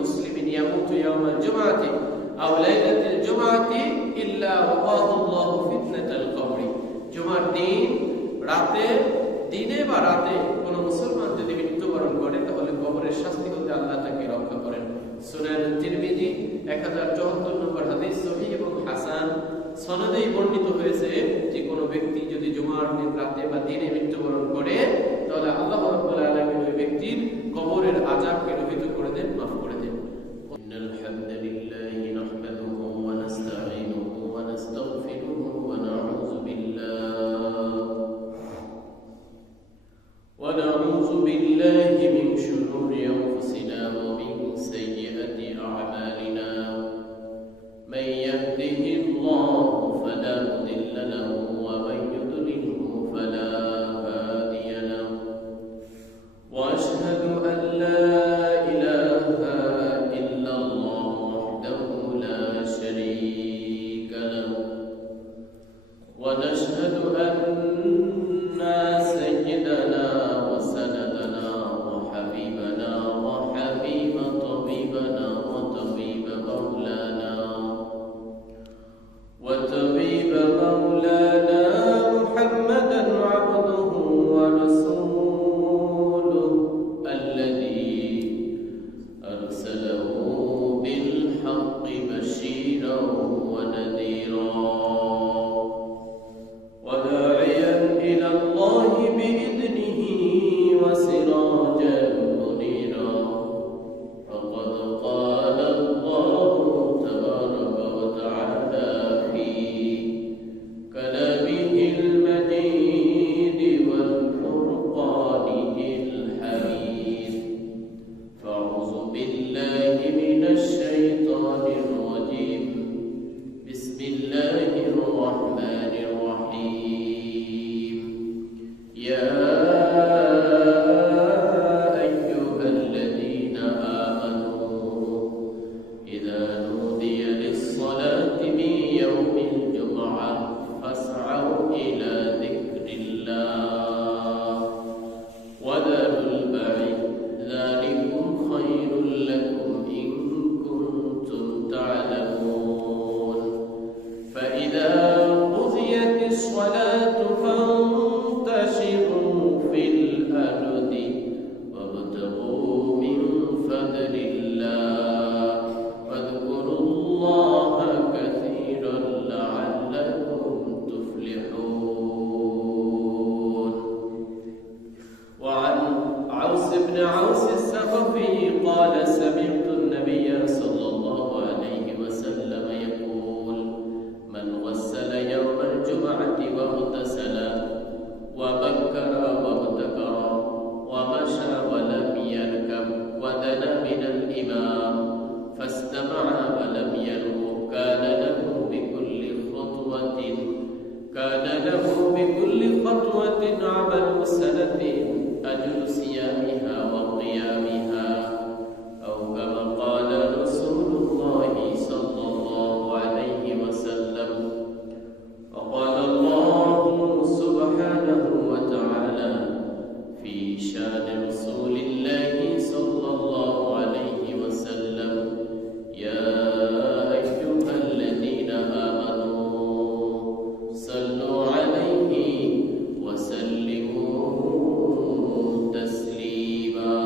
মুসলিমিন ইয়ামুতু ইয়াওমাল জুমআতি আও লাইলাতিল জুমআতি ইল্লা ওয়াকাহু আল্লাহু ফিতনাতাল কবর। জুমার দিন দিনে বা রাতে কোন মুসলমান যদি মৃত্যুবরণ করে তাহলে কবরের শাস্তি হতে আল্লাহ তাকে রক্ষা করেন। সুনান তিরমিজি 1074 নম্বর হাদিস সহিহ এবং হাসান সনদেই বর্ণিত হয়েছে যে কোনো ব্যক্তি যদি জুমার দিন রাতে বা দিনে মৃত্যুবরণ করে তাহলে আল্লাহ রাব্বুল আলামিন ওই ব্যক্তির কবরের আযাবকে রহিত করে দেন, মাফ করে দেন। ইন্নাল হামদালিল্লাহি নাহমাদুহু ওয়া নাস্তাঈনুহু ওয়া নাস্তাগফিরুহু ওয়া নাউযু বিল্লাহি মিন শুরুরি আনফুসিনা ওয়া মিন সাইয়্যাতি আ'মালিনা মান ইয়াহদিহিল্লাহু ফালা মুদিল্লা লাহু ওয়া মান يضلله فلا هادي له وأشهد أن لا إله إلا الله وحده لا شريك له ونشهد أن سيدنا وسندنا وحبيبنا وحبيب طبيبنا وطبيب مولانا محمدا عبده ورسوله الذي أرسله بالحق بشيرا ونذيرا وداعيا إلى الله بإذنه وسراجا منيرا فقد قال الله تبارك وتعالى في كلامه المجيد والفرقانه الحميد فأعوذ بالله من الشيطان الرجيم بسم الله الرحمن الرحيم يا أيها الذين آمنوا إذا نودي للصلاة من يوم الجمعة فاسعوا إلى ذكر الله وذروا البيع ذلكم خير لكم إن كنتم تعلمون فإذا قضيت الصلاة فانتشروا في الأرض وابتغوا من فضل الله واذكروا الله كثيرا لعلكم تفلحون. وعن عوس بن عوس الثقفي قال سمعت النبي صلى الله عليه وسلم يقول من غسل يوم الجمعة واغتسل وبكر وابتكر ومشى ولم يركب ودنا من الإمام فاستمع ولم يلغ كان له بكل خطوة عمل سنة أجر صيامها وقيامها أو كما قال رسول الله صلى الله عليه وسلم. وقال الله سبحانه وتعالى في شان رسول الله صلى الله عليه وسلم يا أيها الذين آمنوا صلوا عليه وسلموا تسليما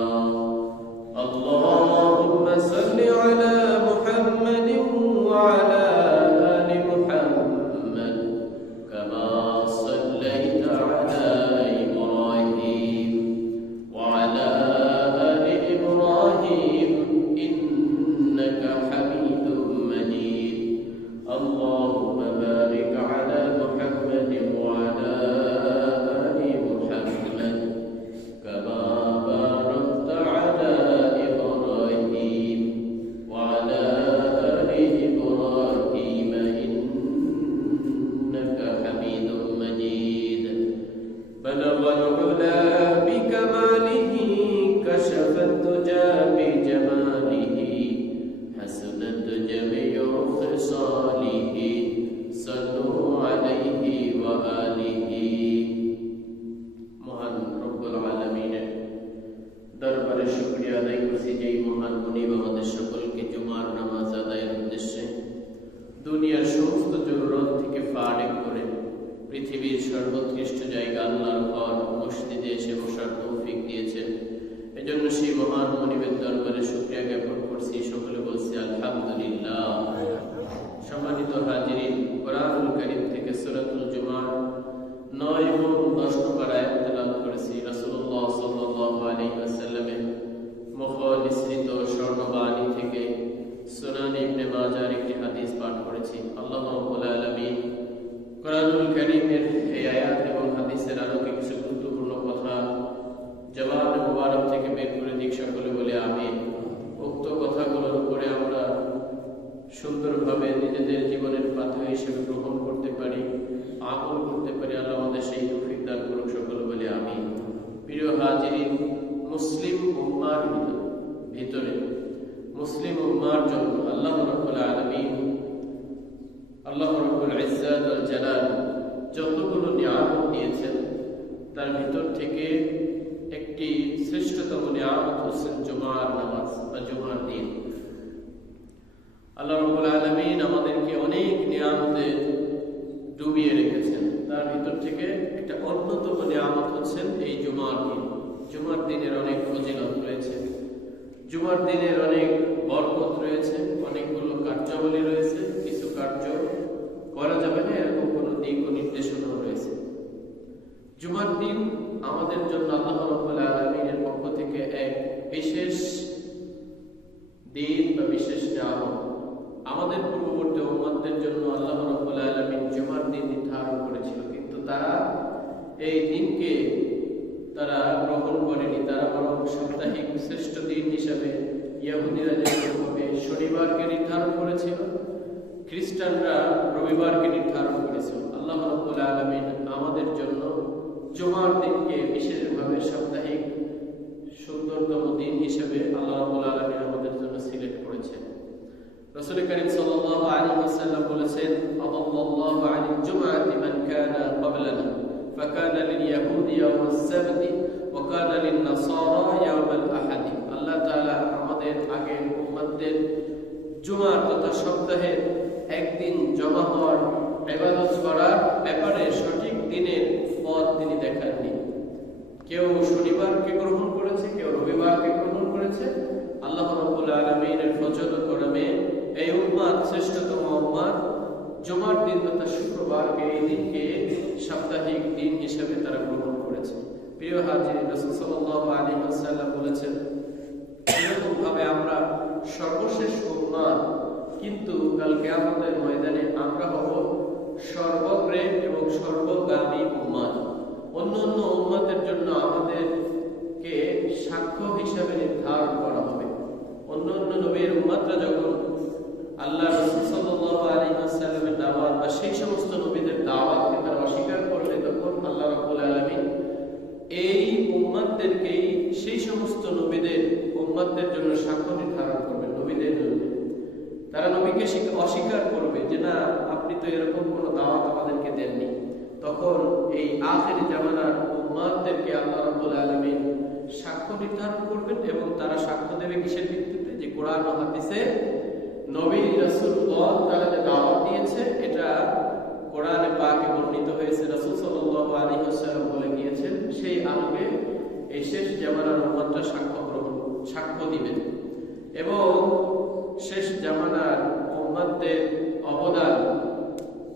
ইজ্জত ওয়াল জালাল যতগুলো নিয়ামত দিয়েছেন তার ভিতর থেকে একটি শ্রেষ্ঠতম নিয়ামত হচ্ছেন জুমার নামাজ বা জুমার দিন। আল্লাহ রাব্বুল আলামিন আমাদেরকে অনেক নিয়ামতে ডুবিয়ে রেখেছেন, তার ভিতর থেকে একটা অন্যতম নিয়ামত হচ্ছেন এই জুমার দিন। জুমার দিনের অনেক ফজিলত রয়েছে, জুমার দিনের অনেক বরকত রয়েছে, অনেকগুলো কার্যাবলী রয়েছে, কিছু কার্য করা যাবে না এরকম কোনো দিক ও নির্দেশনাও রয়েছে। জুমার দিন আমাদের জন্য আল্লাহ রাব্বুল আলামিনের পক্ষ থেকে এক বিশেষ দিন বা বিশেষ নিয়ামত। আমাদের পূর্ববর্তী উম্মতদের জন্য আল্লাহ রাব্বুল আলামিন জুমার দিন নির্ধারণ করেছিল, কিন্তু তারা এই দিনকে তারা গ্রহণ করেনি। তারা বরং সাপ্তাহিক শ্রেষ্ঠ দিন হিসাবে ইহুদিরা যেভাবে শনিবারকে নির্ধারণ করেছিল, খ্রিস্টানরা রবিবারকে নির্ধারণ করেছিল। আল্লাহ রাব্বুল আলামিন আমাদের জন্য জুমার দিনকে বিশেষভাবে সাপ্তাহিক সুন্দরতম দিন হিসেবে আল্লাহ রাব্বুল আলামিন আমাদের জন্য সিলেক্ট করেছেন। রাসূল কারীম সাল্লাল্লাহু আলাইহি ওয়াসাল্লাম বলেছেন, আল্লাহু আনিল জুমআতি মান কানা ক্বাবলানা ফাকানা লিল ইয়াহুদি ইয়াউমাস সাবতি ওয়া কানা লিন নাসারা ইয়াউমাল আহাদ। আল্লাহ তাআলা আমাদের আগে উম্মতদের জুমার তথা সপ্তাহের একদিন জমা হওয়ার ইবাদত করার ব্যাপারে সঠিক দিনের পথ তিনি দেখাননি। কেউ শনিবারকে গ্রহণ করেছে, কেউ রবিবারকে গ্রহণ করেছে। আল্লাহ রাব্বুল আলামিনের ফজল করমে এই উম্মত শ্রেষ্ঠতম উম্মত জুমার দিন তথা শুক্রবারকে এই দিনকে সাপ্তাহিক দিন হিসেবে তারা গ্রহণ করেছে। প্রিয় হাজির, রাসূল সাল্লাল্লাহু আলাইহি ওয়াসাল্লাম বলেছেন, এরকম ভাবে আমরা সর্বশেষ উম্মত, কিন্তু কাল কিয়ামতের ময়দানে আমরা হব সর্বগ্রেড এবং সর্বগামী উম্মত। অন্যান্য উম্মতের জন্য আমাদেরকে সাক্ষ্য হিসাবে নির্ধারণ করা হবে। অন্যান্য নবীর উম্মতরা যখন আল্লাহ রাসূল সাল্লাল্লাহু আলাইহি ওয়াসাল্লামের দাওয়াত বা সেই সমস্ত নবীদের দাওয়াতকে তারা অস্বীকার করলে, তখন আল্লাহ রাব্বুল আলামিন এই উম্মতদেরকেই সেই সমস্ত নবীদের উম্মতদের জন্য সাক্ষ্য নির্ধারণ করবেন। নবীদের জন্য তারা নবীকে অস্বীকার করবে যে না, আপনি তো এরকম কোনো দাওয়াত আমাদেরকে দেননি। তখন এই আখিরি জামানার উম্মতদেরকে আল্লাহ রাব্বুল আলামিন সাক্ষ্য নির্ধারণ করবেন, এবং তারা সাক্ষ্য দেবে কিসের ভিত্তিতে? যে কোরআন ও হাদিসে নবী রাসূলগণ তারা যে দাওয়াত দিয়েছে, এটা কোরআনে পাকে বর্ণিত হয়েছে। রাসূল সাল্লাল্লাহু আলাইহি ওয়াসাল্লাম বলে গিয়েছেন, সেই আলোকে এই শেষ জামানার উম্মতরা সাক্ষ্য দিবেন, এবং শেষ জামানার উম্মতদের অবদান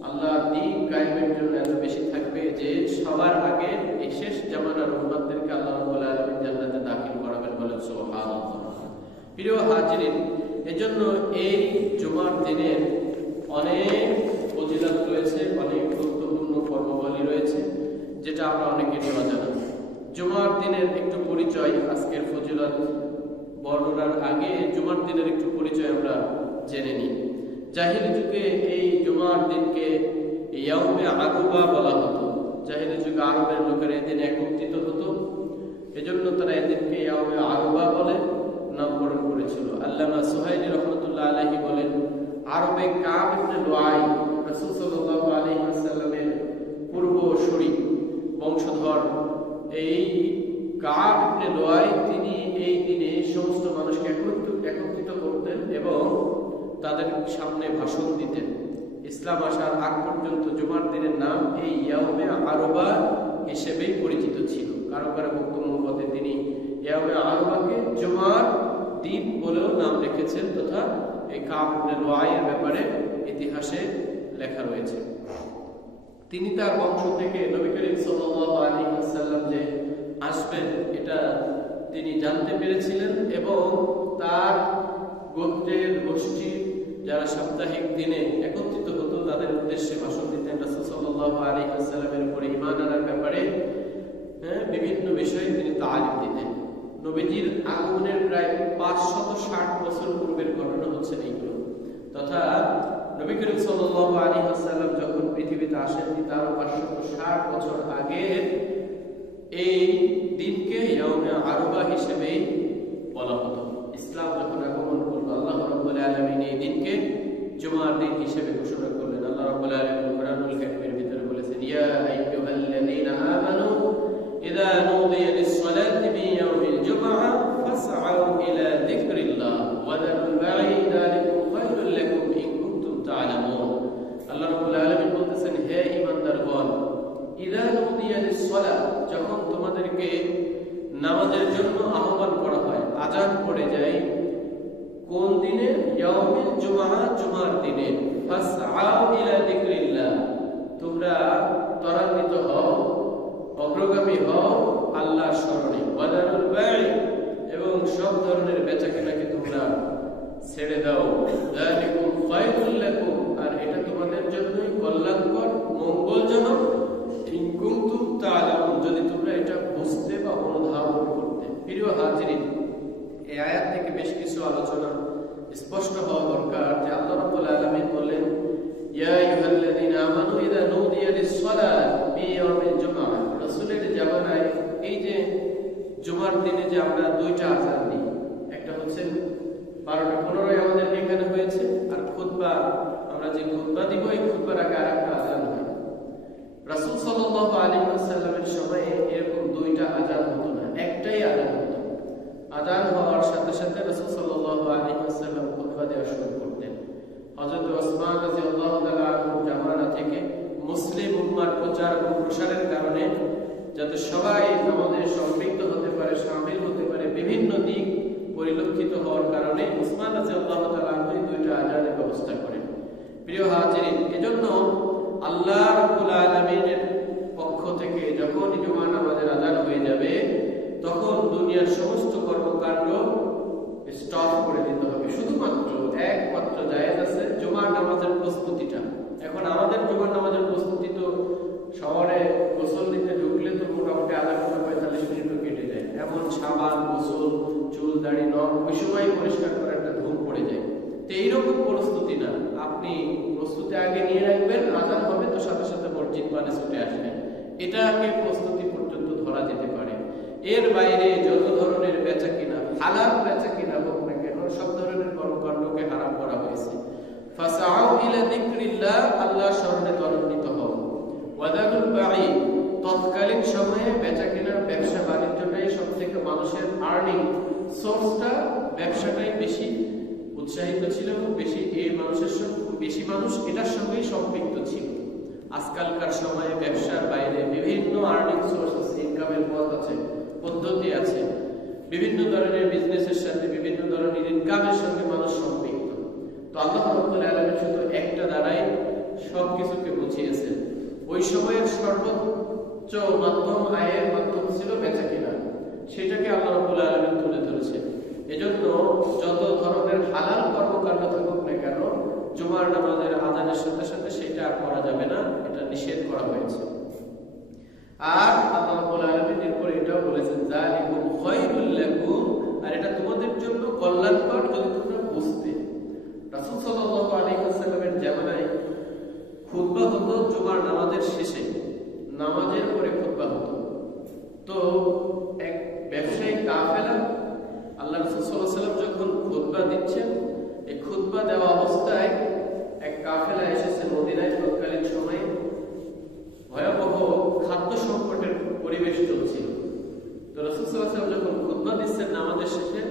আল্লাহর দ্বীন কায়েমের জন্য এত বেশি থাকবে যে সবার আগে এই শেষ জামানার উম্মতদেরকে আল্লাহ রাব্বুল আলামিন জান্নাতে দাখিল করাবেন। বলেন সুবহানাল্লাহ। প্রিয় হাজিরিন, এজন্য এই জুমার দিনের অনেক ফজিলত রয়েছে, অনেক গুরুত্বপূর্ণ কর্মবলী রয়েছে, যেটা আমরা অনেকেরই অজানা। জুমার দিনের একটু পরিচয়, আজকের ফজিলত বর্ণনার আগে জুমার দিনের একটু পরিচয় আমরা জেনে নিই। জাহিলি যুগে এই জুমার দিনকে ইয়াউমে আরুবা বলা হতো। জাহিলি যুগে আরবের লোকেরা এদিন একত্রিত হতো, এজন্য তারা এদিনকে ইয়াউমে আরুবা বলে নামকরণ করেছিল। আল্লামা সুহাইলি রাহমাতুল্লাহ আলাইহি বলেন, আরবে কাব ইবনে লুআই রাসূল সাল্লাল্লাহু আলাইহি ওয়াসাল্লামের পূর্বসূরি বংশধর এই কাব ইবনে লুআই, তিনি এই দিনে সমস্ত মানুষকে একত্রিত করতেন এবং তাদের সামনে ভাষণ দিতেন। ইসলাম আসার আগ পর্যন্ত জুমার দিনের নাম এই ইয়াউমে আরুবা হিসেবেই পরিচিত ছিল। কারো কারো বক্তব্য মতে তিনি ইয়াউমে আরুবাকে জুমার দিন বলেও নাম রেখেছেন, তথা এই কাব ইবনে লুআইয়ের ব্যাপারে ইতিহাসে লেখা রয়েছে। তিনি তার বংশ থেকে নবী করিম সাল্লাল্লাহু আলাইহি ওয়াসাল্লাম যে আসবেন এটা তিনি জানতে পেরেছিলেন, এবং তার গোত্রের গোষ্ঠী যারা সাপ্তাহিক দিনে একত্রিত হতো তাদের উদ্দেশ্যে ভাষণ দিতেন। রাসূল সাল্লাল্লাহু আলাইহি ওয়াসাল্লামের উপরে ঈমান আনার ব্যাপারে বিভিন্ন বিষয়ে তিনি তালিম দিতেন। নবীজির আগমনের প্রায় 560 বছর পূর্বের ঘটনা হচ্ছে এইগুলো, তথা নবী করিম সাল্লাল্লাহু আলাইহি ওয়াসাল্লাম যখন পৃথিবীতে আসেন তারও 560 বছর আগে এই দিনকে ইয়াউমে আরুবা হিসেবে বলা হতো। ইসলাম যখন আগমন করলো, আল্লাহ রাব্বুল আলামিন এই দিনকে জুমার দিন হিসেবে ঘোষণা করলেন। আল্লাহ রাব্বুল আলামিন কোরআন জুমার দিনে ফাসআউ ইলা যিকরিল্লাহ, তোমরা ত্বরান্বিত হও, অগ্রগামী হও আল্লাহর স্মরণে। ওয়াদারুল বাই, এবং সব ধরনের বেচাকেনাকে তোমরা ছেড়ে দাও। যালিকুম খায়রুল লাকুম, আর এটা তোমাদের জন্যই কল্যাণকর, মঙ্গলজনক। ইন কুনতুম তা'লামুন, যদি তোমরা এটা বুঝতে বা অনুধাবন করতে। প্রিয় হাজিরিন, এই আয়াত থেকে বেশ কিছু আলোচনা স্পষ্ট হওয়া দরকার যে আল্লাহ রাব্বুল আলামিন বলেন, ইয়া আইয়ুহাল্লাযীনা আমানু ইযা নুদিয়া লিস-সালাত ফি ইয়াউমিল জুমআহ। রাসূলের জামানায় এই যে জুমার দিনে যে আমরা দুইটা আযান দিই, একটা হচ্ছে 12:15 আমাদের এখানে হয়েছে, আর খুতবা আমরা যে খুতবা দিব এই খুতবার আগে আরেকটা আযান হয়। রাসূল সাল্লাল্লাহু আলাইহি ওয়াসাল্লামের সময়ে এরকম দুইটা আযান হতো না, একটাই আযান হতো। আযান হওয়ার সাথে সাথে রাসূল সাল্লাল্লাহু আলাইহি ওয়াসাল্লাম খুতবা দেওয়া শুরু করতেন। হযরত ওসমান রাদিয়াল্লাহু তাআলা আনহুর জামানা থেকে মুসলিম উম্মার প্রচার ও প্রসারের কারণে যাতে সবাই আমাদের সম্পৃক্ত হতে পারে, শামিল হতে পারে, বিভিন্ন দিক পরিলক্ষিত হওয়ার কারণে ওসমান রাদিয়াল্লাহু তাআলা আনহু দুইটা আযানের ব্যবস্থা করেন। প্রিয় হাজিরিন, এজন্য আল্লাহ রাব্বুল আলামিনের পক্ষ থেকে যখন জুমার নামাজের আযান হয়ে যাবে তখন দুনিয়ার সমস্ত কর্মকাণ্ড স্টপ করে দিতে হবে। শুধুমাত্র একমাত্র জায়েজ আছে জুমার নামাজের প্রস্তুতিটা। এখন আমাদের জুমার নামাজের প্রস্তুতি তো শহরে গোসল নিতে ঢুকলে তো মোটামুটি আধা ঘন্টা 45 মিনিটও কেটে যায়। এমন সাবান, গোসল, চুল, দাড়ি, নখ ওই সময় পরিষ্কার করে একটা ধুম পড়ে যায়। তো এইরকম প্রস্তুতি না, আপনি প্রস্তুতি আগে নিয়ে রাখবেন, আযান হবে তো সাথে সাথে মসজিদ পানে ছুটে আসবেন, এটাকে প্রস্তুতি পর্যন্ত ধরা যেতে পারে। এর বাইরে যত ধরনের বেচা কিনা, হালাল বেচা কিনা হোক না কেন, সব ধরনের কর্মকাণ্ডকে হারাম করা হয়েছে। ফাসআউ ইলা যিকরিল্লাহ, আল্লাহর স্মরণে ত্বরান্বিত হও। ওয়াদারুল বাই, তৎকালীন সময়ে বেচা কিনা, ব্যবসা বাণিজ্যটাই সবথেকে মানুষের আর্নিং সোর্সটা, ব্যবসাটাই বেশি উৎসাহিত ছিল, বেশি এই মানুষের বেশি মানুষ এটার সঙ্গেই সম্পৃক্ত ছিল। আজকালকার সময়ে ব্যবসার বাইরে বিভিন্ন আর্নিং সোর্স আছে, ইনকামের পথ আছে, পদ্ধতি আছে, বিভিন্ন ধরনের বিজনেসের সাথে বিভিন্ন ধরনের ইনকামের সঙ্গে মানুষ সম্পৃক্ত। তো আল্লাহ রাব্বুল আলামিন শুধু একটা দ্বারাই সবকিছুকে বুঝিয়েছেন। ওই সময়ের সর্বোচ্চ মাধ্যম, আয়ের মাধ্যম ছিল বেচা কিনা, সেটাকে আল্লাহ রাব্বুল আলামিন তুলে ধরেছেন। এজন্য যত ধরনের হালাল কর্মকাণ্ড থাকুক না কেন, জুমার নামাজের আযানের সাথে সাথে সেটা আর করা যাবে না, এটা নিষেধ করা হয়েছে। আর আল্লাহ রাব্বুল আলামিন এরপর এটাও বলেছেন, যালিকুম খায়রুল লাকুম, আর এটা তোমাদের জন্য কল্যাণকর যদি তোমরা বুঝতে। রাসূল সাল্লাল্লাহু আলাইহি ওয়াসাল্লামের জামানায় খুতবা হতো জুমার নামাজের শেষে, নামাজের পরে খুতবা হতো। তো এক ব্যবসায়িক কাফেলা আল্লাহ রাসূল সাল্লাল্লাহু আলাইহি ওয়াসাল্লাম যখন খুতবা দিচ্ছেন, এই খুতবা দেওয়া অবস্থায় এক কাফেলা এসেছে মদিনায়। তৎকালীন সময়ে ভয়াবহ খাদ্য সংকটের পরিবেশ চলছিল। তো রাসূল সাল্লাল্লাহু আলাইহি ওয়াসাল্লাম যখন খুতবা দিচ্ছেন নামাজের শেষে,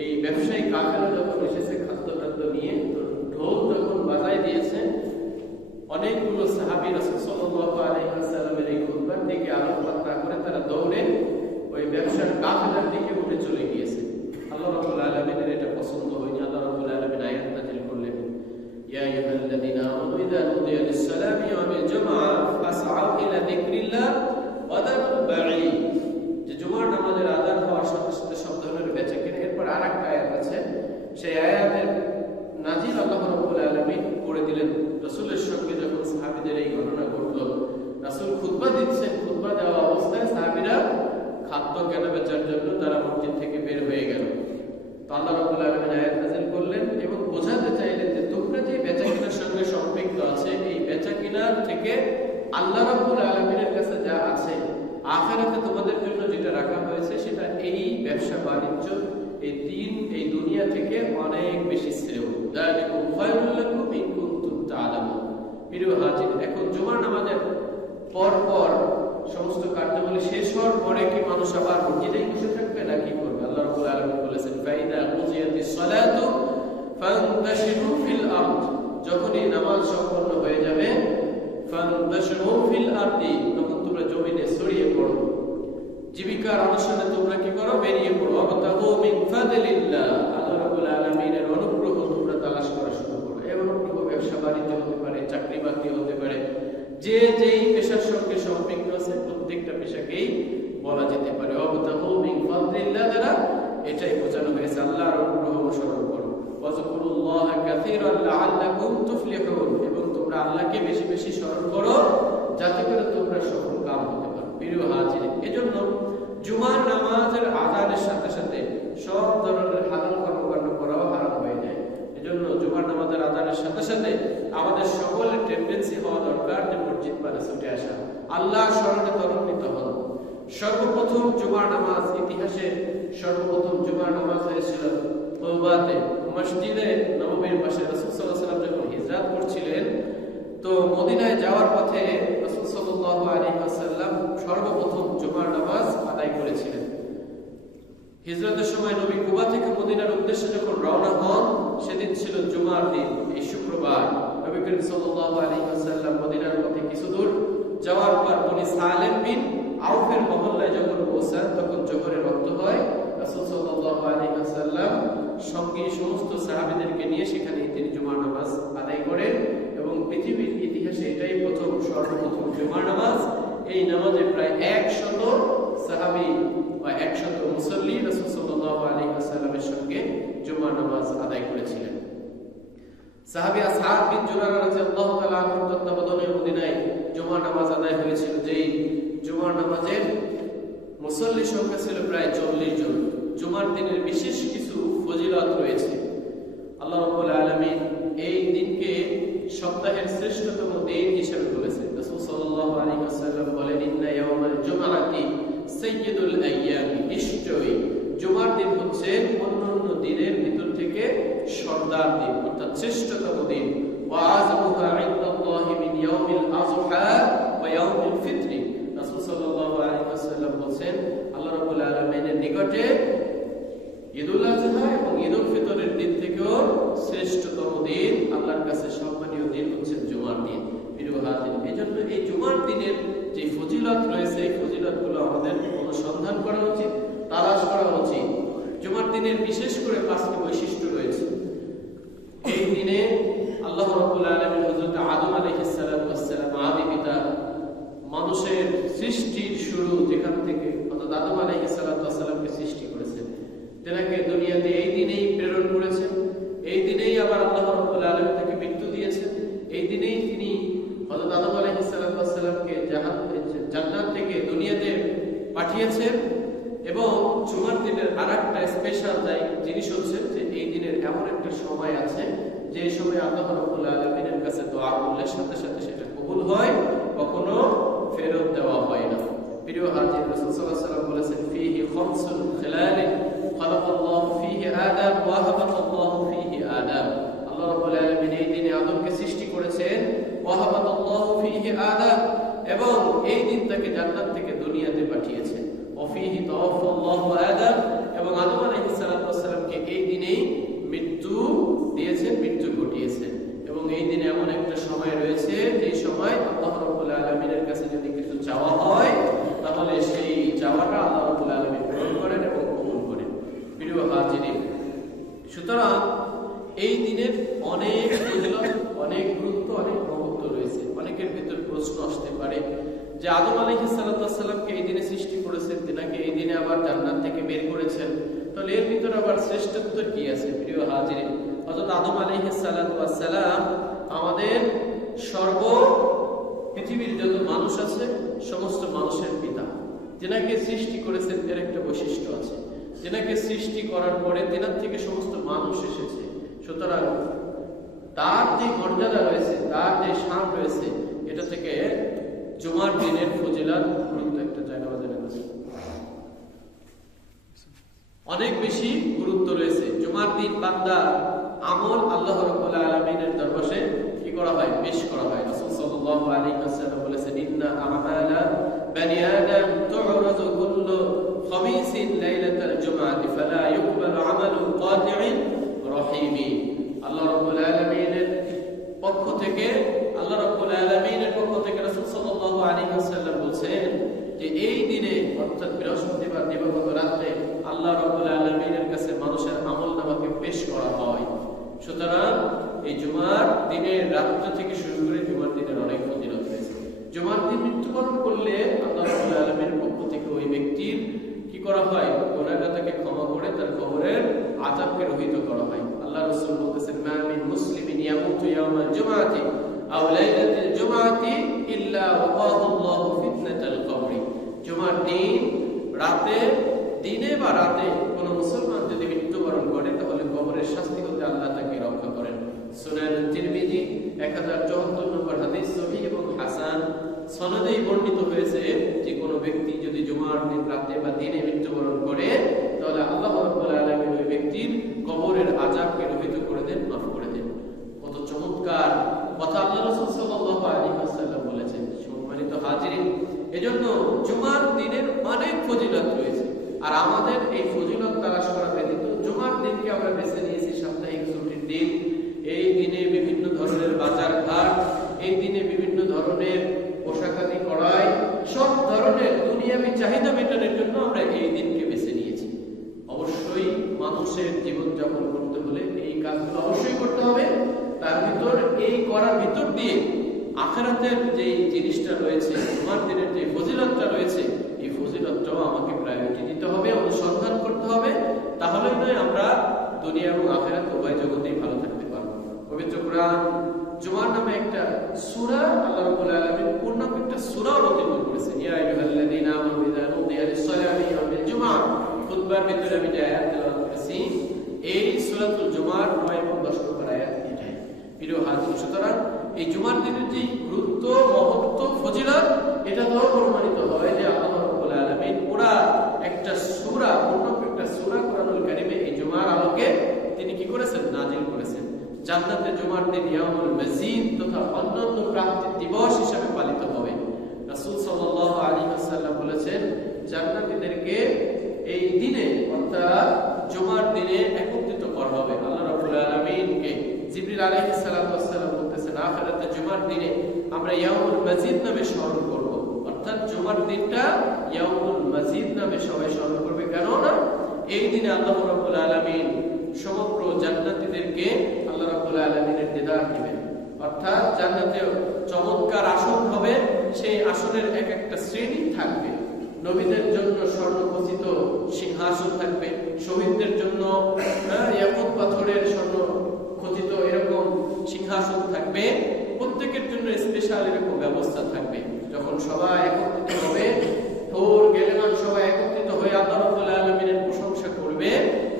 এই ব্যবসায়ী কাফেলা যখন এসেছে খাদ্য নিয়ে, তো ঢোল যখন বাজায় দিয়েছে, অনেকগুলো সাহাবী রাসূল সাল্লাল্লাহু আলাইহি ওয়াসাল্লামের এই খুতবার দিকে আলোকপাত না করে তারা দৌড়ে ওই ব্যবসার কাফেলার দিকে উঠে চলে গিয়েছে। আল্লাহ রাব্বুল আলামিনের এটা পছন্দ হয়নি। আল্লাহ রাব্বুল আলামিন আয়াত নাযিল করলেন, ইয়া আইয়ুহাল্লাযীনা আমানু ইযা নুদিয়া লিস-সালাতি ইয়াউমিল জুমআহ ফাসআউ ইলা যিকরিল্লাহ ওয়াদারুল বাই, যে জুমার নামাজের আযান হওয়ার সাথে সাথে সব ধরনের বেচাকেনা। এরপর আরেকটা আয়াত আছে, সেই আয়াতের নাযিল আল্লাহ রাব্বুল আলামিন করে দিলেন রাসূলের সঙ্গে। যখন সাহাবীদের এই ঘটনা ঘটলো, রাসূল খুতবা দিচ্ছেন, খুতবা দেওয়া অবস্থায় সাহাবীরা খাদ্য কেনা বেচার জন্য তারা মসজিদ থেকে বের হয়ে গেল। তো আল্লাহ রাব্বুল আলামিন আয়াত নাযিল করলেন এবং বোঝাতে চাইলেন যে তোমরা যে বেচাকেনার সঙ্গে সম্পৃক্ত আছে, এই বেচাকেনার থেকে আল্লাহ রাব্বুল আলামিনের কাছে যা আছে, আখিরাতে তোমাদের জন্য যেটা রাখা হয়েছে, সেটা এই ব্যবসা বাণিজ্য, এই দিন, এই দুনিয়া থেকে অনেক বেশি শ্রেয়। যালিকুম খায়রুল লাকুম ইন কুনতুম তা'লামুন। প্রিয় হাজির, এখন জুমার নামাজের পর সমস্ত কার্যাবলী শেষ হওয়ার পরে কি মানুষ আবার মসজিদেই বসে থাকবে না কি করবে? আল্লাহ রাব্বুল আলামিন বলেছেন, ফাইদা কুজিয়াতিস সালাতু ফান্তাশিরু ফিল আরদ, যখনই নামাজ সম্পন্ন হয়ে যাবে, ফান্তাশিরু ফিল আরদি, তখন তোমরা জমিনে ছড়িয়ে পড়ো, জীবিকার অনুসরণে তোমরা কি করো? বেরিয়ে পড়ো। ওয়াবতাগু মিন ফাদলিল্লাহ, আল্লাহ রাব্বুল আলামিনের অনুগ্রহ তোমরা তালাশ করো। কাসীরান লাআল্লাকুম তুফলিহুন, এবং তোমরা আল্লাহকে বেশি বেশি স্মরণ করো যাতে করে তোমরা সফল কাম হতে পারো। প্রিয় হাজিরিন, এজন্য জুমার নামাজের আযানের সাথে সাথে সব ধরনের হালাল কর্মকাণ্ড করাও হারাম হয়ে যায়। এজন্য জুমার নামাজের আযানের সাথে সাথে আমাদের সকলের টেন্ডেন্সি হওয়া দরকার যে মসজিদ পানে ছুটে আসা, আল্লাহর স্মরণে ত্বরান্বিত হওয়া। সর্বপ্রথম জুমার নামাজ, ইতিহাসে সর্বপ্রথম জুমার নামাজ হয়েছিল তওবাতে, মসজিদে নববীর পাশে। রাসূল সাল্লাল্লাহু আলাইহি ওয়াসাল্লাম যখন হিজরত করছিলেন, তো মদিনায় যাওয়ার পথে রাসূল সাল্লাল্লাহু আলাইহি ওয়াসাল্লাম সর্বপ্রথম জুমার নামাজ আদায় করেছিলেন। হিজরতের সময় নবী কুবা থেকে মদিনার উদ্দেশ্যে যখন রওনা হন, সেদিন ছিল জুমার দিন, এই শুক্রবার। নবী করিম সাল্লাল্লাহু আলাইহি ওয়াসাল্লাম মদিনার পথে কিছু দূর যাওয়ার পর বনি সালেম বিন আউফের মহল্লায় যখন পৌঁছান, তখন জোহরের ওয়াক্ত হয়। রাসূল সাল্লাল্লাহু আলাইহি ওয়াসাল্লাম সঙ্গে সমস্ত সাহাবীদেরকে নিয়ে সেখানে তিনি জুমার নামাজ আদায় করেন, এবং পৃথিবীর ইতিহাসে এটাই সর্বপ্রথম জুমার নামাজ। এই নামাজে প্রায় 100 সাহাবী বা 100 মুসল্লি রাসূল সাল্লাল্লাহু আলাইহি ওয়াসাল্লামের সঙ্গে জুমার নামাজ আদায় করেছিলেন। সাহাবী আসহাব বিন জুরারা রাদিয়াল্লাহু তাআলা আনহু তত্ত্বাবধানে মদিনায় জুমার নামাজ আদায় হয়েছিল। যেই জুমার নামাজের মুসল্লি সংখ্যা ছিল প্রায় 40 জন। জুমার দিনের বিশেষ কিছু ফজিলত রয়েছে। আল্লাহ রাব্বুল আলামিন এই দিনকে সপ্তাহের শ্রেষ্ঠতম দিন হিসেবে বলেছেন। রাসূল সাল্লাল্লাহু আলাইহি ওয়াসাল্লাম বলেন, ইন্না ইয়াওমাল জুমআতি সাইয়্যিদুল আইয়াম, নিশ্চয়ই জুমার দিন হচ্ছে অন্যান্য দিনের ভিতর থেকে সর্দার দিন, অর্থাৎ শ্রেষ্ঠতম দিন। ওয়া আযমুহা ইনদাল্লাহি মিন ইয়াউমিল আযহা ওয়া ইয়াউমিল ফিত্র। রাসূল সাল্লাল্লাহু আলাইহি ওয়াসাল্লাম বলেন, আল্লাহ রাব্বুল আলামিনের নিকটে ঈদুল আযহা এবং ঈদুল ফিতরের দিন থেকেও শ্রেষ্ঠতম দিন, আল্লাহর কাছে সম্মানীয় দিন হচ্ছে জুমার দিন। প্রিয় হাজির, এজন্য এই জুমার দিনের যে ফজিলত রয়েছে, এই ফজিলতগুলো আমাদের অনুসন্ধান করা উচিত, তালাশ করা উচিত। জুমার দিনের বিশেষ করে 5টি বৈশিষ্ট্য রয়েছে। এই দিনে আল্লাহ রাব্বুল আলামিন হযরত আদম আলাইহিস সালাতু ওয়াস সালাম, আদি পিতা, মানুষের সৃষ্টির শুরু যেখান থেকে হযরত আদম আলাইহিস সালাতু ওয়াস সালামকে সৃষ্টি করেছেন, তেনাকে দুনিয়াতে এই দিনেই প্রেরণ করেছেন। এই দিনেই আবার আল্লাহ রাব্বুল আলামিন তাকে মৃত্যু দিয়েছেন। এই দিনেই তিনি হযরত আদম আলাইহিস সালাতু ওয়াস সালামকে জান্নাত থেকে দুনিয়াতে পাঠিয়েছেন। এবং জুমার দিনের আরেকটা স্পেশাল জিনিস হচ্ছে যে এই দিনের এমন একটা সময় আছে যে সময় আল্লাহ রাব্বুল আলামিনের কাছে দোয়া করলে সাথে সাথে সেটা কবুল হয়, কখনো ফেরত দেওয়া হয় না। প্রিয় হাজির, রাসূল সাল্লাল্লাহু আলাইহি ওয়াসাল্লাম বলেছেন, ফীহি খামসুন খিলালিন খালাকাল্লাহু ফীহি আদম ওয়া হাবাতাল্লাহু ফীহি আদম। আল্লাহ রাব্বুল আলামিন এই দিনে আদমকে সৃষ্টি করেছেন, ওয়া হাবাতাল্লাহু ফীহি আদম, এবং এই দিন তাকে জান্নাত থেকে দুনিয়াতে পাঠিয়েছেন। ওয়া ফীহি তাওয়াফাল্লাহু আদম, এবং আদম আলাইহিস সালাতু ওয়াস সালামকে এই দিনেই মৃত্যু দিয়েছেন, মৃত্যু ঘটিয়েছেন। এবং এই দিনে এমন একটা সময় রয়েছে যে সময় আল্লাহ রাব্বুল আলামিনের কাছে যদি কিছু চাওয়া হয়, তাহলে সেই চাওয়াটা আল্লাহ রাব্বুল আলামিন পূরণ করেন এবং কবুল করেন। প্রিয় হাজিরিন, সুতরাং এই দিনের অনেক ফজিলত, অনেক গুরুত্ব, অনেক মহত্ব রয়েছে। অনেকের ভিতর প্রশ্ন আসতে পারে যে আদম আলাইহিস সালাতু ওয়াস সালামকে এই দিনে সৃষ্টি করেছেন, তিনাকে এই দিনে আবার জান্নাত থেকে বের করেছেন, তাহলে এর ভিতর আবার শ্রেষ্ঠত্ব কি আছে? প্রিয় হাজিরিন, হযরত আদম আলাইহিস সালাতু ওয়াস সালাম আমাদের পৃথিবীর যত মানুষ আছে সমস্ত মানুষের পিতা। যিনাকে সৃষ্টি করেছেন এর একটা বৈশিষ্ট্য আছে, যিনাকে সৃষ্টি করার পরে তিনার থেকে সমস্ত মানুষ এসেছে। সুতরাং তার যে মর্যাদা রয়েছে, তার যে শান রয়েছে, এটা থেকে জুমার দিনের ফজিলত গুরুত্ব একটা জায়গা বাজারে আছে, অনেক বেশি গুরুত্ব রয়েছে। জুমার দিন বান্দার আমল আল্লাহ রাব্বুল আলামিনের দরবারে কি করা হয়? পেশ করা হয়। রাসূল সাল্লাল্লাহু আলাইহি ওয়াসাল্লাম বলেছেন, ইন্না আমালা বানি আদম তু'রাজু কুল্লু খামিসিন লাইলাতাল জুমআতি ফালা ইউকবালু আমালু কাতি'in রাহিমিন। আল্লাহ রাব্বুল আলামিনের পক্ষ থেকে রাসূল সাল্লাল্লাহু আলাইহি ওয়াসাল্লাম বলেন যে এই দিনে, অর্থাৎ বৃহস্পতিবার দিবাগত রাতে আল্লাহ রাব্বুল আলামিনের কাছে মানুষের আমলনামাকে পেশ করা হয়। সুতরাং এই জুমার দিনের রাত থেকে শুরু করে জুমার দিনের অনেক ফজিলত রয়েছে। জুমার দিন মৃত্যুবরণ করলে আল্লাহ রাব্বুল আলামিনের পক্ষ থেকে ওই ব্যক্তির কি করা হয়? গুনাহগারকে ক্ষমা করে তার কবরের আযাবকে রহিত করা হয়। আল্লাহ রাসূল বলেছেন, মা মিন মুসলিম ইয়াউমাল জুমআতি আও লাইলাতিল জুমআতি ইল্লা ওয়াকাহুল্লাহু ফিতনাতাল কবরি। জুমার দিন রাতে, দিনে বা রাতে কোন মুসলমান যদি মৃত্যুবরণ করে তাহলে কবরের শাস্তি হতে আল্লাহ তাকে রক্ষা করেন। সুনান তিরমিজি 1074 নম্বর হাদিস সহিহ এবং হাসান সনদেই বর্ণিত হয়েছে যে কোনো ব্যক্তি যদি জুমার দিন রাতে বা দিনে মৃত্যুবরণ করে তাহলে আল্লাহ রাব্বুল আলামিন ওই ব্যক্তির কবরের আযাবকে রহিত করে দেন, মাফ করে দেন। কত চমৎকার কথা আল্লাহ রাসূল সাল্লাল্লাহু আলাইহি ওয়াসাল্লাম বলেছেন। সম্মানিত হাজিরিন, এজন্য জুমার দিনের অনেক ফজিলত রয়েছে, আর আমাদের এই ফজিলত তালাশ করা ব্যতীত জুমার দিনকে আমরা বেছে নিয়েছি সাপ্তাহিক ছুটির দিন। এই দিনে বিভিন্ন ধরনের বাজার ঘাট, এই দিনে বিভিন্ন ধরনের পোশাকাদি করাই, সব ধরনের দুনিয়াবি চাহিদা মেটানোর জন্য আমরা এই দিনকে বেছে নিয়েছি। অবশ্যই মানুষের জীবনযাপন করতে হলে এই কাজগুলো অবশ্যই করতে হবে। তার ভিতর এই করার ভিতর দিয়ে আখিরাতের যে জিনিসটা রয়েছে, জুমার দিনের যে ফজিলতটা রয়েছে, এই ফজিলতটাও আমাকে প্রায়োরিটি দিতে হবে, অনুসন্ধান করতে হবে। তাহলেই নয় আমরা দুনিয়া এবং আখিরাত উভয় জগতেই ভালো থাকতে পারবো। পবিত্র কোরআন জুমার নামে একটা সূরা আল্লাহ রাব্বুল আলামিন পূর্ণাঙ্গ একটা সূরা অবতীর্ণ করেছেন। ইয়া আইয়ুহাল্লাযীনা আমানু ইযা নুদিয়া লিস-সালাতি ইয়াউমিল জুমআ। খুতবার ভিতরে আমি যে আয়াত তেলাওয়াত করেছি এই সূরাতুল জুমার 9 এবং 10 নম্বর আয়াত এটাই। প্রিয় হাজির, সুতরাং এই জুমার দিনের যে গুরুত্ব, মহত্ব, ফজিলত এটা দ্বারা প্রমাণিত হয় যে আল্লাহ রাব্বুল আলামিন পুরা একটা সূরা, পূর্ণাঙ্গ একটা সূরা কোরআনুল কারীমে এই জুমার আলোকে তিনি কি করেছেন? নাযিল করেছেন। জান্নাতে জুমার দিন ইয়াউমুল মাজিদ তথা অন্যান্য প্রাপ্তির দিবস হিসেবে পালিত হবে। রাসূল সাল্লাল্লাহু আলাইহি ওয়াসাল্লাম বলেছেন জান্নাতীদেরকে এই দিনে অর্থাৎ জুমার দিনে একত্রিত করা হবে। আল্লাহ রাব্বুল আলামিনকে জিবরিল আলাইহিস সালাতু ওয়াস সালাম বলতেছেন আখিরাতে জুমার দিনে আমরা ইয়াউমুল মাজিদ নামে স্মরণ করব। অর্থাৎ জুমার দিনটা ইয়াউমুল মাজিদ নামে সবাই স্মরণ করবে। কেননা এই দিনে আল্লাহ রাব্বুল আলামিন সমগ্র জান্নাতীদেরকে আল্লাহ রাব্বুল আলামিনের দিদার দিবেন। অর্থাৎ জান্নাতে চমৎকার আসন হবে, সেই আসনের এক একটা শ্রেণী থাকবে। নবীদের জন্য স্বর্ণখচিত সিংহাসন থাকবে, শহীদদের জন্য ইয়াকুত পাথরের স্বর্ণ খচিত এরকম সিংহাসন থাকবে, প্রত্যেকের জন্য স্পেশাল এরকম ব্যবস্থা থাকবে। যখন সবাই একত্রিত হবে, হুর গেলেমান সবাই একত্রিত হয়ে আল্লাহ রাব্বুল আলামিনের প্রশংসা করবে,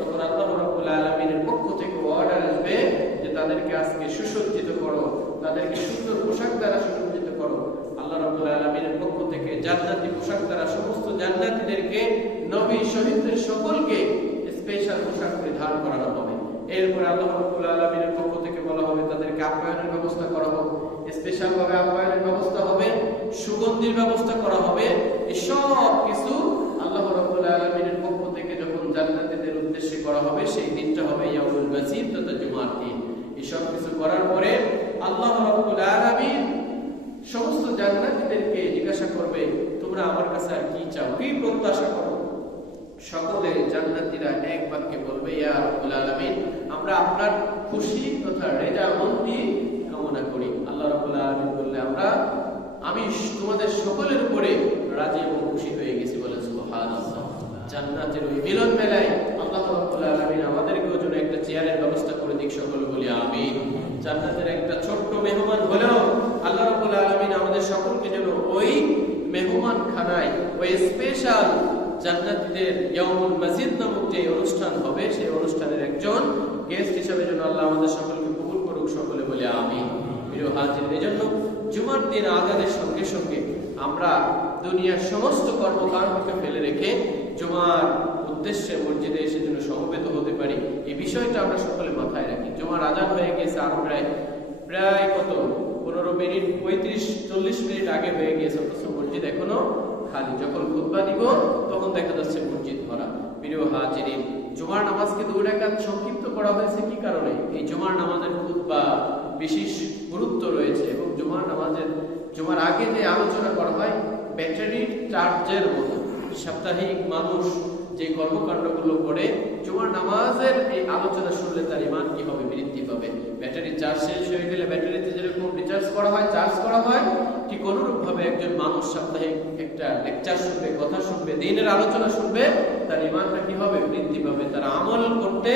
তখন আল্লাহ রাব্বুল আলামিনের পক্ষ থেকে অর্ডার আসবে যে তাদেরকে আজকে সুসজ্জিত করো, তাদেরকে সুন্দর পোশাক দ্বারা সুসজ্জিত করো। আল্লাহ রাব্বুল আলামিনের পক্ষ থেকে জান্নাতি পোশাক দ্বারা সমস্ত জান্নাতীদেরকে, নবী শহীদদের সকলকে স্পেশাল পোশাক পরিধান করানো হবে। এরপরে আল্লাহ রাব্বুল আলামিনের পক্ষ থেকে বলা হবে তাদেরকে আপ্যায়নের ব্যবস্থা করা হবে, স্পেশাল ভাবে আপ্যায়নের ব্যবস্থা হবে, সুগন্ধির ব্যবস্থা করা হবে। এই সব কিছু আল্লাহ রাব্বুল আলামিনের পক্ষ থেকে যখন জান্নাতীদের উদ্দেশ্যে করা হবে, সেই দিনটা হবে ইয়াউমুল মাজিদ তথা জুমার দিন। এই সব কিছু করার পরে আল্লাহ রাব্বুল আলামিন সমস্ত জান্নাতীদেরকে জিজ্ঞাসা করবে তোমরা আমার কাছে আর কি চাও, কি প্রত্যাশা করো? সকলে জান্নাতীরা এক বাক্যে বলবে ইয়া রাব্বুল আলামিন, আমরা আপনার খুশি তথা রেজামন্দি কামনা করি। আল্লাহ রাব্বুল আলামিন বললে আমি তোমাদের সকলের উপরে রাজি এবং খুশি হয়ে গেছি, বলে সুবহানাল্লাহ। জান্নাতের ওই মিলন মেলায় আল্লাহ রাব্বুল আলামিন আমাদেরকেও যেন একটা চেয়ারের ব্যবস্থা করে দিক, সকলে বলি আমিন। জান্নাতের একটা ছোট্ট মেহমান হলেও আল্লাহ রাব্বুল আলামিন আমাদের সকলকে যেন ওই মেহমান খানায়, ওই স্পেশাল জান্নাতীদের ইয়াউমুল মাজিদ নামক যে অনুষ্ঠান হবে, সেই অনুষ্ঠানের একজন গেস্ট হিসেবে যেন আল্লাহ আমাদের সকলকে কবুল করুক, সকলে বলে আমিন। প্রিয় হাজির, এজন্য জুমার দিন আযানের সঙ্গে সঙ্গে আমরা দুনিয়ার সমস্ত কর্মকাণ্ডকে ফেলে রেখে জুমার উদ্দেশ্যে মসজিদে এসে যেন সমবেত হতে পারি, এই বিষয়টা আমরা সকলে মাথায় রাখি। জুমার আযান হয়ে গেছে আরো প্রায় কত 15 মিনিট, 35-40 মিনিট আগে হয়ে গিয়েছে, অথচ মসজিদ এখনো খালি। যখন খুতবা দিব তখন দেখা যাচ্ছে মসজিদ ভরা। প্রিয় হাজিরিন, জুমার নামাজকে 2 রাকাত সংক্ষিপ্ত করা হয়েছে কি কারণে? এই জুমার নামাজের খুতবা বিশেষ গুরুত্ব রয়েছে এবং জুমার আগে যে আলোচনা করা হয় ব্যাটারি চার্জের মতো। সাপ্তাহিক মানুষ যে কর্মকাণ্ডগুলো করে জুমার নামাজের এই আলোচনা শুনলে তার ঈমান কি হবে, বৃদ্ধি পাবে। ব্যাটারি চার্জ শেষ হয়ে গেলে ব্যাটারিতে যেরকম রিচার্জ করা হয়, চার্জ করা হয়, ঠিক অনুরূপ ভাবে একজন মানুষ সাপ্তাহিক একটা লেকচার শুনবে, কথা শুনবে, দ্বীনের আলোচনা শুনবে, তার ঈমানটা কি হবে, বৃদ্ধি পাবে, তার আমল করতে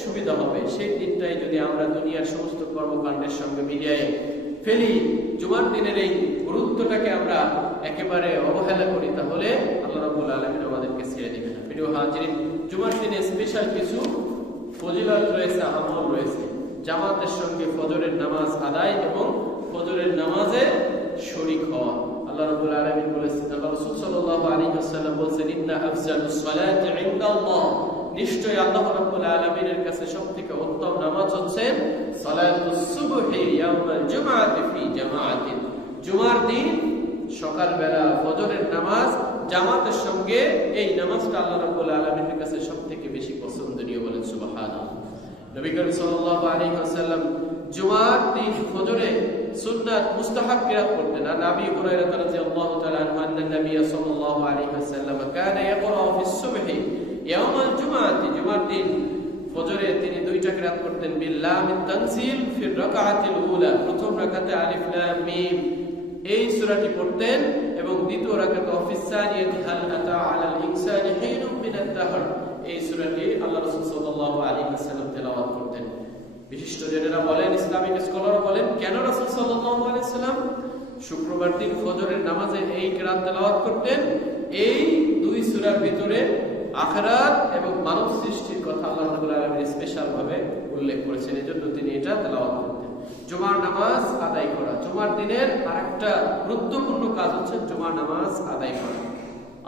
সুবিধা হবে। সেই দিনটাই যদি আমরা দুনিয়ার সমস্ত কর্মকাণ্ডের সঙ্গে মিলিয়ে ফেলি, জুমার দিনের এই গুরুত্বটাকে আমরা একেবারে অবহেলা করি, তাহলে আল্লাহ রাব্বুল আলামিন আমাদেরকে ছেড়ে দিবেন না। প্রিয় হাজিরিন, জুমার দিনে স্পেশাল কিছু ফজিলত রয়েছে, আমল রয়েছে। জামাতের সঙ্গে ফজরের নামাজ আদায় এবং ফজরের নামাজে শরীক হওয়া। আল্লাহ রাব্বুল আলামিন বলেছেন, আল্লাহ রাসূল সাল্লাল্লাহু আলাইহি ওয়াসাল্লাম বলেছেন, ইন্না আফজালুস সালাতি ইনদাল্লাহ, নিশ্চয়ই আল্লাহ রাব্বুল আলামিনের কাছে সবথেকে উত্তম নামাজ হচ্ছে সালাতুস সুবহি ইয়াউমাল জুমআতি ফি জামাআতিন, জুমার দিন সকালবেলা ফজরের নামাজ জামাতের সঙ্গে, এই নামাজটা আল্লাহ রাব্বুল আলামিনের কাছে সবথেকে বেশি পছন্দনীয়। বলেন সুবহানাল্লাহ। নবী করিম সাল্লাল্লাহু আলাইহি ওয়াসাল্লাম জুমার দিন ফজরে সুন্নাত মুস্তাহাব কিরাত করতেন। আর আবি হুরায়রা রাদিয়াল্লাহু তাআলা আনহু আন্না নবী সাল্লাল্লাহু আলাইহি ওয়াসাল্লাম কানা ইয়াকরাউ ফিস সুবহি ইয়াউমাল জুমআতি, জুমার দিন ফজরে তিনি দুইটা কিরাত করতেন, বিল্লামিত তানজিল ফির রাকাআতিল উলা, প্রথম রাকাতে আলিফ লাম মিম এই সূরাটি পড়তেন, এবং দ্বিতীয় রাকাতে অফিস সানিয়াতি হাল আতা আলাল ইনসানি হিনুম মিনাদ দাহর, এই সূরাটি আল্লাহ রাসূল সাল্লাল্লাহু আলাইহি ওয়াসাল্লাম তেলাওয়াত করতেন। বিশিষ্টজনেরা বলেন, ইসলামিক স্কলার বলেন, কেন রাসূল সাল্লাল্লাহু আলাইহি ওয়াসাল্লাম শুক্রবার দিন ফজরের নামাজে এই কিরাত তেলাওয়াত করতেন? এই দুই সূরার ভিতরে আখিরাত এবং মানব সৃষ্টির কথা আল্লাহ রাব্বুল আলামিন স্পেশাল ভাবে উল্লেখ করেছেন, এজন্য তিনি এটা তেলাওয়াত করতেন। জুমার নামাজ আদায় করা, জুমার দিনের আরেকটা গুরুত্বপূর্ণ কাজ হচ্ছে জুমার নামাজ আদায় করা।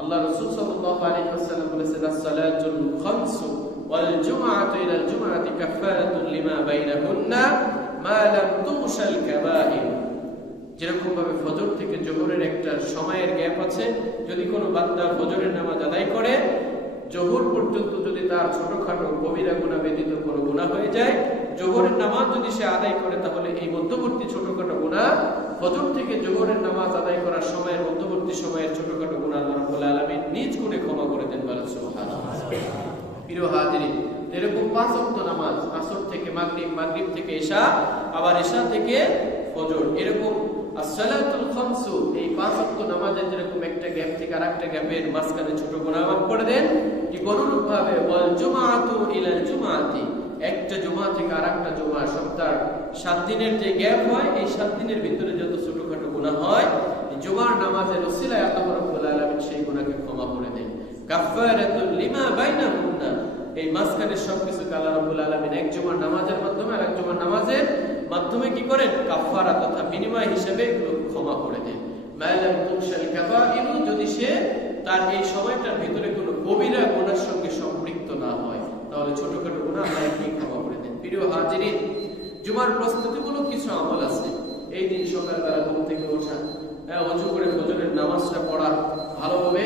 আল্লাহ রাসূল সাল্লাল্লাহু আলাইহি ওয়াসাল্লাম বলেছেন, as-salatul khamsu wal jum'atu ila al-jum'ati kaffaratun lima bainahunna ma lam tughshal kaba'ir, যেরকম ভাবে ফজর থেকে জোহরের একটা সময়ের গ্যাপ আছে, যদি কোনো বান্দা ফজরের নামাজ আদায় করে, জোহর পর্যন্ত যদি তার ছোটখাটো কবিরা গুনাহ ব্যতীত কোনো গুনাহ হয়ে যায়, জোহরের নামাজ যদি সে আদায় করে, তাহলে এই মধ্যবর্তী ছোটখাটো গুনাহ, ফজর থেকে জোহরের নামাজ আদায় করার সময়ের মধ্যবর্তী সময়ের ছোটখাটো গুনাহ আল্লাহ রাব্বুল আলামিন নিজ গুণে ক্ষমা করে দেন। বলেন সুবহানাল্লাহ। প্রিয় হাজিরিন, এরকম 5 ওয়াক্ত নামাজ, আসর থেকে মাগরিব, মাগরিব থেকে ইশা, আবার ইশা থেকে ফজর, এরকম as-salatul khamsu, এই 5 ওয়াক্ত নামাজের যেরকম একটা গ্যাপ থেকে আরেকটা গ্যাপের মাঝখানে ছোট গুনাহ মাফ করে দেন, ঠিক অনুরূপ ভাবে ওয়াল জুমআতু ইলাল জুমআতি, একটা জুমা থেকে আরেকটা জুমা, সপ্তাহের 7 দিনের যে গ্যাপ হয়, এই 7 দিনের ভিতরে যত ছোটখাটো গুনাহ হয়, এই জুমার নামাজের ওসিলায় আল্লাহ রাব্বুল আলামিন সেই গুনাহকে ক্ষমা করে দেন। কাফফারাতুল লিমা বাইনাহুন্না, এই মাঝখানের সবকিছুকে আল্লাহ রাব্বুল আলামিন এক জুমার নামাজের মাধ্যমে আর এক জুমার নামাজের মাধ্যমে কি করেন, কাফফারা তথা বিনিময় হিসেবে এগুলো ক্ষমা করে দেন। মালাম তুশাল কাবাইর, যদি সে তার এই সময়টার ভিতরে কোনো কবিরা গুনাহর সঙ্গে সম্পৃক্ত না হয়, তাহলে ছোটখাটো গুনাহ আল্লাহ কি ক্ষমা করে দেন। প্রিয় হাজিরিন, জুমার প্রস্তুতিমূলক কিছু আমল আছে। এই দিন সকালবেলা ঘুম থেকে ওঠা, ওযু করে ফজরের নামাজটা পড়া, ভালোভাবে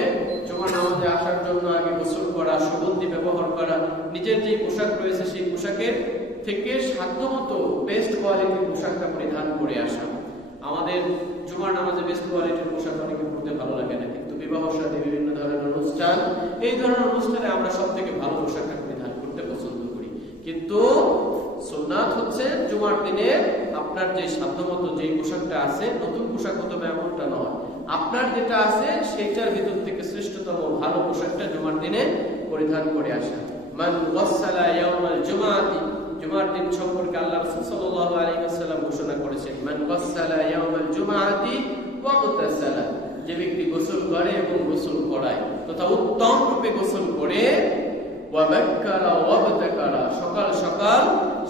জুমার নামাজে আসার জন্য আগে গোসল করা, সুগন্ধি ব্যবহার করা, নিজের যে পোশাক রয়েছে সেই পোশাকের থেকে সাধ্যমতো বেস্ট কোয়ালিটির পোশাকটা পরিধান করে আসা। আমাদের জুমার নামাজে বেস্ট কোয়ালিটির পোশাক অনেকে পরতে ভালো লাগে না, কিন্তু বিবাহ শাদী, বিভিন্ন ধরনের অনুষ্ঠান, এই ধরনের অনুষ্ঠানে আমরা সবথেকে ভালো পোশাকটা পরিধান করতে পছন্দ করি। কিন্তু সুন্নাত হচ্ছে জুমার দিনে আপনার যে সাধ্যমতো যে পোশাকটা আছে, নতুন পোশাক হতে হবে এমনটা নয়, আপনার যেটা আছে সেইটার ভিতর থেকে শ্রেষ্ঠতম ভালো পোশাকটা জুমার দিনে পরিধান করে আসা। মান ওয়াসালা ইয়াউমাল জুমআতি, জুমার দিন সম্পর্কে আল্লাহ রাসূল সাল্লাল্লাহু আলাইহি ওয়াসাল্লাম ঘোষণা করেছেন, মান ওয়াসালা ইয়াউমাল জুমআতি ওয়া মুতাসালা, যে ব্যক্তি গোসল করে এবং গোসল করায় তথা উত্তম রূপে গোসল করে, ওয়া বাক্কারা ওয়া বাতাকারা, সকাল সকাল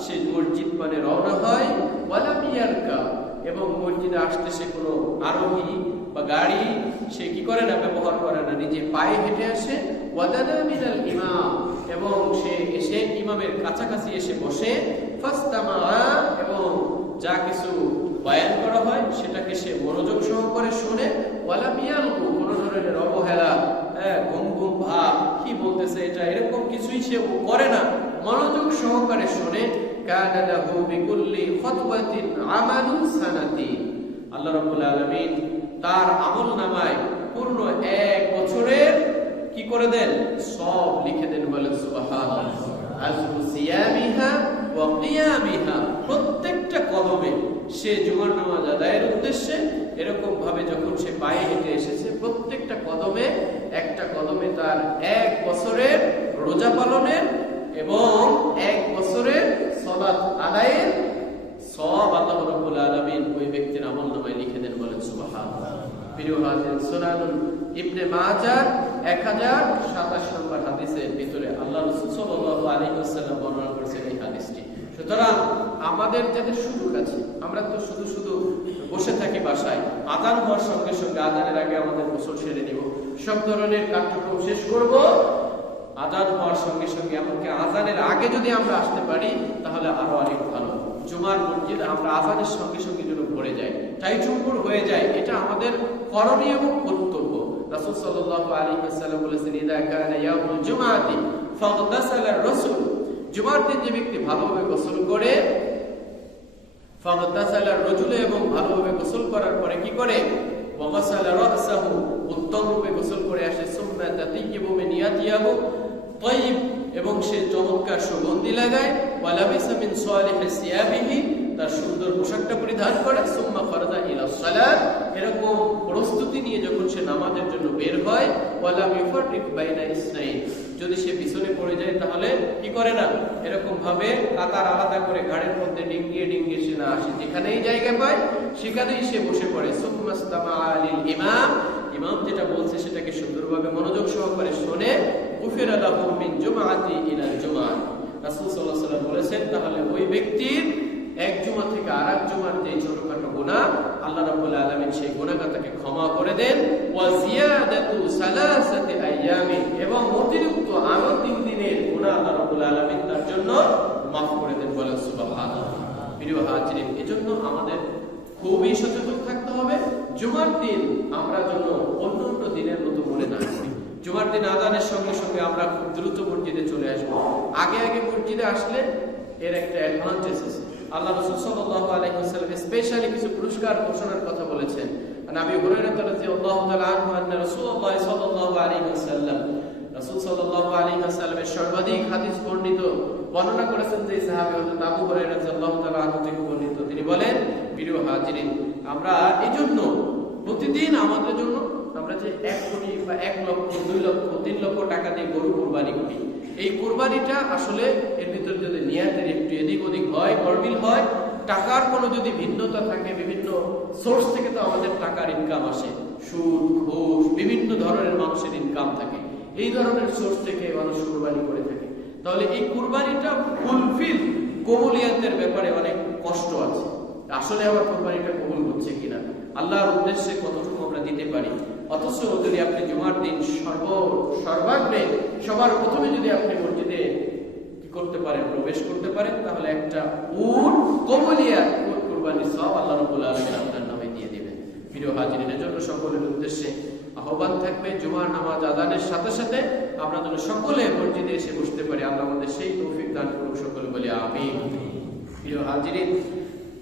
সে মসজিদ মানে রওনা হয়, ওয়ালা মিয়ারকা, এবং মসজিদে আসতে সে কোনো আরোহী বা গাড়ি সে কি করে না, ব্যবহার করে না, নিজে পায়ে হেঁটে আসে, ওয়াদানা মিনাল ইমাম, এবং সে এসে ইমামের কাছাকাছি এসে বসে, ফাস্তামা, এবং যা কিছু বয়ান করা হয় সেটাকে সে মনোযোগ সহকারে শুনে, ওয়ালা মিয়ালকু, কোনো ধরনের অবহেলা, ঘুম ঘুম ভাব, কি বলতেছে এটা এরকম কিছুই সে করে না, মনোযোগ সহকারে শুনে, কানা লাহু বিকুল্লি খুতওয়াতিন আমালুন সানাতিন, আল্লাহ রাব্বুল আলামিন তার আমল নামায় পূর্ণ 1 বছরের কি করে দেন? সব লিখে দেন, বলেন সুবহানাল্লাহ। আজরু সিয়ামিহা ওয়া কিয়ামিহা, প্রত্যেকটা কদমে সে জুমার নামাজ আদায়ের উদ্দেশ্যে এরকম ভাবে যখন সে পায়ে হেঁটে এসেছে, প্রত্যেকটা কদমে, একটা কদমে তার 1 বছরের রোজা পালনের এবং 1 বছরের সালাত আদায়ের সওয়াব আল্লাহ রাব্বুল আলামিন ওই ব্যক্তির আমলনামায় লিখে দেন, বলেন সুবহানাল্লাহ। প্রিয় হাজির, সুনানুন ইবনে মাজাহ 1027 নম্বর হাদিসের ভিতরে আল্লাহ রাসূল সাল্লাল্লাহু আলাইহি ওয়াসাল্লাম বর্ণনা করেছেন এই হাদিসটি। সুতরাং আমাদের যাদের সুযোগ আছে, আমরা তো শুধু বসে থাকি বাসায়, আযান হওয়ার সঙ্গে সঙ্গে আযানের আগে আমাদের গোসল সেরে নেব, সব ধরনের কার্যক্রম শেষ করব, আযান হওয়ার সঙ্গে সঙ্গে, এমনকি আযানের আগে যদি আমরা আসতে পারি তাহলে আরো অনেক ভালো। জুমার মসজিদ আমরা আযানের সঙ্গে সঙ্গে যেন ভরে যাই, টাইচুম্বুর হয়ে যায়, এটা আমাদের করণীয় এবং কর্তব্য। রাসূল সাল্লাল্লাহু আলাইহি ওয়াসাল্লাম বলেছেন, ইদা কানা ইয়াউমুল জুমআতি ফাগতাসালা রাসূল, জুমার দিন যে ব্যক্তি ভালোভাবে গোসল করে, ফাগতাসালা রাজুল, এবং ভালোভাবে গোসল করার পরে কি করে, ওয়াগাসালা রাসাহু, উত্তম রূপে গোসল করে আসে, সুম্মা তাতিয়্যিবু মিন ইয়াতিয়াহু তাইয়্যিব, এবং সে চমৎকার সুগন্ধি লাগায়, ওয়া লাবিসা মিন সালিহি সিয়াবিহি, তার সুন্দর পোশাকটা পরিধান করে, সুম্মা খারাজা ইলা সালাত, এরকম প্রস্তুতি নিয়ে যখন সে নামাজের জন্য বের হয়, ওয়ালাম ইউফারিক বাইনা ইসনাইন, যদি সে পিছনে পড়ে যায় তাহলে কি করে না, এরকম ভাবে কাতার আলাদা করে ঘাড়ের মধ্যে ডিঙ্গিয়ে সে না আসে, যেখানেই জায়গা পায় সেখানেই সে বসে পড়ে। সুম্মাস্তামা আলিল ইমাম, ইমাম যেটা বলছে সেটাকে সুন্দরভাবে মনোযোগ সহকারে শুনে, গুফিরা লাহু মিন জুমআতি ইলা জুমআ, রাসূল সাল্লাল্লাহু আলাইহি ওয়াসাল্লাম বলেছেন, তাহলে ওই ব্যক্তির এক জুমা থেকে আরেক জুমার যে ছোটখাটো গুনাহ, আল্লাহ রাব্বুল আলামিন সেই গুনাহটাকে ক্ষমা করে দেন, ওয়া জিয়াদাতু সালাসাতি আইয়ামি, এবং অতিরিক্ত আরো 3 দিনের গুনাহ আল্লাহ রাব্বুল আলামিন তার জন্য মাফ করে দেন, বলেন সুবহানাল্লাহ। প্রিয় হাজিরিন, এজন্য আমাদের খুবই সচেতন থাকতে হবে, জুমার দিন আমরা যেন অন্যান্য দিনের মতো মনে না করি। জুমার দিন আযানের সঙ্গে সঙ্গে আমরা খুব দ্রুত মসজিদে চলে আসব, আগে মসজিদে আসলে এর একটা অ্যাডভান্টেজ আছে। আল্লাহ রাসূল সাল্লাল্লাহু আলাইহি ওয়াসাল্লাম স্পেশালি কিছু পুরস্কার ঘোষণার কথা বলেছেন। নবী হুরায়রা রাদিয়াল্লাহু তাআলা আনহু আন্না রাসূলুল্লাহ সাল্লাল্লাহু আলাইহি ওয়াসাল্লাম, রাসূল সাল্লাল্লাহু আলাইহি ওয়াসাল্লামের সর্বাধিক হাদিস বর্ণনা করেছেন যে সাহাবী হযরত আবু হুরায়রা রাদিয়াল্লাহু তাআলা আনহু থেকে বর্ণিত, তিনি বলেন, প্রিয় হাজিরিন, আমরা এইজন্য প্রতিদিন আমাদের জন্য আমরা যে 1 কোটি বা 1 লক্ষ 2 লক্ষ 3 লক্ষ টাকা দিয়ে গরু কুরবানি করি, এই কুরবানিটা আসলে এর ভিতর যদি নিয়াতের একটু এদিক ওদিক হয়, গড়মিল হয়, টাকার কোনো যদি ভিন্নতা থাকে, বিভিন্ন সোর্স থেকে তো আমাদের টাকার ইনকাম আসে, সুদ, ঘুষ, বিভিন্ন ধরনের মানুষের ইনকাম থাকে, এই ধরনের সোর্স থেকে মানুষ কুরবানি করে থাকে, তাহলে এই কুরবানিটা ফুলফিল কবুলিয়াতের ব্যাপারে অনেক কষ্ট আছে। আসলে আমার কুরবানিটা কবুল হচ্ছে কিনা, আল্লাহর উদ্দেশ্যে কতটুকু আমরা দিতে পারি। অথচ যদি আপনি জুমার দিন সর্বাগ্রে সবার প্রথমে যদি আপনি মসজিদে কি করতে পারেন, প্রবেশ করতে পারেন, তাহলে একটা উট কবুলিয়াত, উট কুরবানির সওয়াব আল্লাহ রাব্বুল আলামিন আপনার নামে দিয়ে দিবেন। প্রিয় হাজিরিনের জন্য সকলের উদ্দেশ্যে আহ্বান থাকবে, জুমার নামাজ আযানের সাথে সাথে আমরা যেন সকলে মসজিদে এসে বসতে পারি। আল্লাহ আমাদের সেই তৌফিক দান করুন, সকলে বলি আমিন। প্রিয় হাজিরিন,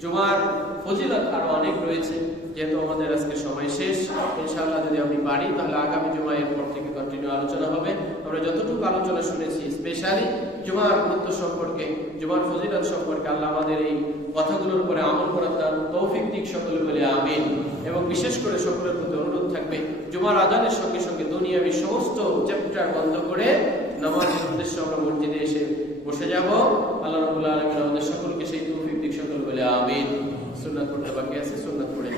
জুমার ফজিলত আরো অনেক রয়েছে, যেহেতু আমাদের আজকে সময় শেষ, ইনশাআল্লাহ যদি আমি পারি তাহলে আগামী জুমার পর থেকে কন্টিনিউ আলোচনা হবে। আমরা যতটুকু আলোচনা শুনেছি স্পেশালি জুমার গুরুত্ব সম্পর্কে, জুমার ফজিলত সম্পর্কে, আল্লাহ আমাদের এই কথাগুলোর উপরে আমল করার তার তৌফিক দিক, সকলে বলে আমিন। এবং বিশেষ করে সকলের প্রতি অনুরোধ থাকবে, জুমার আযানের সঙ্গে সঙ্গে দুনিয়াবি সমস্ত চ্যাপ্টার বন্ধ করে নামাজের উদ্দেশ্যে আমরা মসজিদে এসে বসে যাব। আল্লাহ রাব্বুল আলামিন আমাদের সকলকে সেই তৌফিক দিক, সকলে বলে আমিন। সুন্নাত পড়তে বাকি আছে, সুন্নাত পড়ে